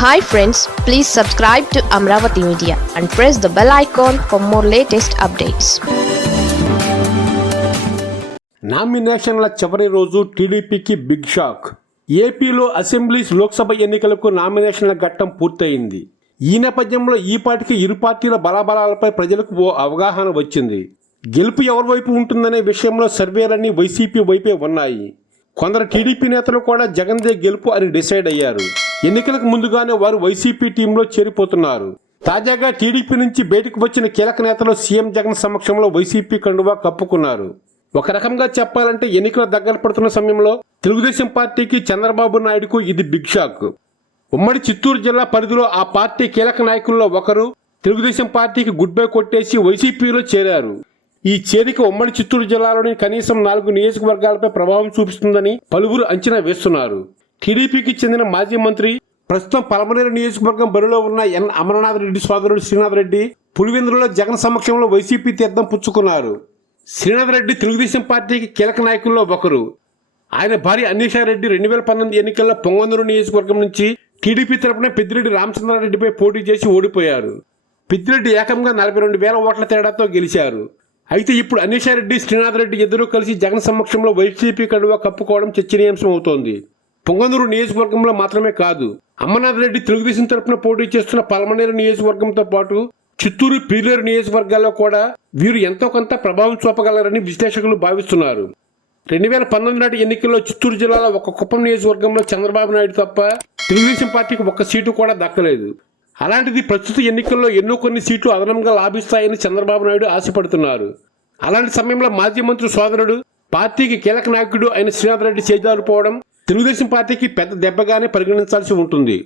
Hi friends please subscribe to Amaravati media and press the bell icon for more latest updates నామినేషన్ల చివరి రోజు టీడీపీకి big shock ఏపీలో assembly Lok Sabha ఎన్నికలకు నామినేషన్ల ఘట్టం పూర్తయింది. ఈ నేపథ్యంలో ఈ పాటికి ఇరు పార్టీల బలాబలాలపై ప్రజలకు ఓ అవగాహన వచ్చింది. గెలుపు ఎవరి వైపు ఉంటుందనే విషయంలో సర్వేలన్నీ వైసీపీ వైపే ఉన్నాయి. కొందరు టీడీపీ నేతలు కూడా జగన్దే గెలుపు అని డిసైడ్ అయ్యారు. ఎన్నికలకు ముందుగానే వారు వైసీపీ టీంలో చేరిపోతున్నారు. తాజాగా టీడీపీ నుంచి బయటకు వచ్చిన కీలక నేతలు సీఎం జగన్ సమక్షంలో వైసీపీ కండువా కప్పుకున్నారు. ఒక రకంగా చెప్పాలంటే ఎన్నికల దగ్గర పడుతున్న సమయంలో తెలుగుదేశం పార్టీకి చంద్రబాబు నాయుడుకు ఇది బిగ్ షాక్. ఉమ్మడి చిత్తూరు జిల్లా పరిధిలో ఆ పార్టీ కీలక నాయకుల్లో ఒకరు తెలుగుదేశం పార్టీకి గుడ్ బై కొట్టేసి వైసీపీలో చేరారు. ఈ చేరిక ఉమ్మడి చిత్తూరు జిల్లాలోని కనీసం నాలుగు నియోజకవర్గాలపై ప్రభావం చూపిస్తుందని పలువురు అంచనా వేస్తున్నారు. టీడీపీకి చెందిన మాజీ మంత్రి ప్రస్తుతం పలమనేరు నియోజకవర్గం బరిలో ఉన్న ఎన్ అమరనాథ్ రెడ్డి సోదరుడు శ్రీనాథ్ రెడ్డి పులివెందులలో జగన్ సమక్షంలో వైసీపీ తీర్థం పుచ్చుకున్నారు. శ్రీనాథ్ రెడ్డి తెలుగుదేశం పార్టీకి కీలక నాయకుల్లో ఒకరు. ఆయన భార్య అనీషారెడ్డి రెండు వేల పంతొమ్మిది ఎన్నికల్లో పొంగందూరు నియోజకవర్గం నుంచి టీడీపీ తరపున పెద్దిరెడ్డి రామచంద్రారెడ్డిపై పోటీ చేసి ఓడిపోయారు. పెద్దిరెడ్డి ఏకంగా నలభై రెండు వేల ఓట్ల తేడాతో గెలిచారు. అయితే ఇప్పుడు అనీషారెడ్డి శ్రీనాథ్ రెడ్డి ఇద్దరూ కలిసి జగన్ సమక్షంలో వైసీపీ కడువ కప్పుకోవడం చర్చనీయాంశం అవుతోంది పొంగనూరు నియోజకవర్గంలో మాత్రమే కాదు అమర్నాథ్ రెడ్డి తెలుగుదేశం తరపున పోటీ చేస్తున్న పల్మనేరు నియోజకవర్గంతో పాటు చిత్తూరు పీలేరు నియోజకవర్గాల్లో కూడా వీరు ఎంతో కొంత ప్రభావం చూపగలరని విశ్లేషకులు భావిస్తున్నారు. రెండు వేల పంతొమ్మిది నాటి ఎన్నికల్లో చిత్తూరు జిల్లాలో ఒక కుప్పం నియోజకవర్గంలో చంద్రబాబు నాయుడు తప్ప తెలుగుదేశం పార్టీకి ఒక్క సీటు కూడా దక్కలేదు. అలాంటిది ప్రస్తుత ఎన్నికల్లో ఎన్నో కొన్ని సీట్లు అదనంగా లాభిస్తాయని చంద్రబాబు నాయుడు ఆశపడుతున్నారు. అలాంటి సమయంలో మాజీ మంత్రి సోదరుడు పార్టీకి కీలక నాయకుడు అయిన శ్రీనాథ్ రెడ్డి చేజారిపోవడం తెలుగుదేశం పార్టీకి పెద్ద దెబ్బగానే పరిగణించాల్సి ఉంటుంది.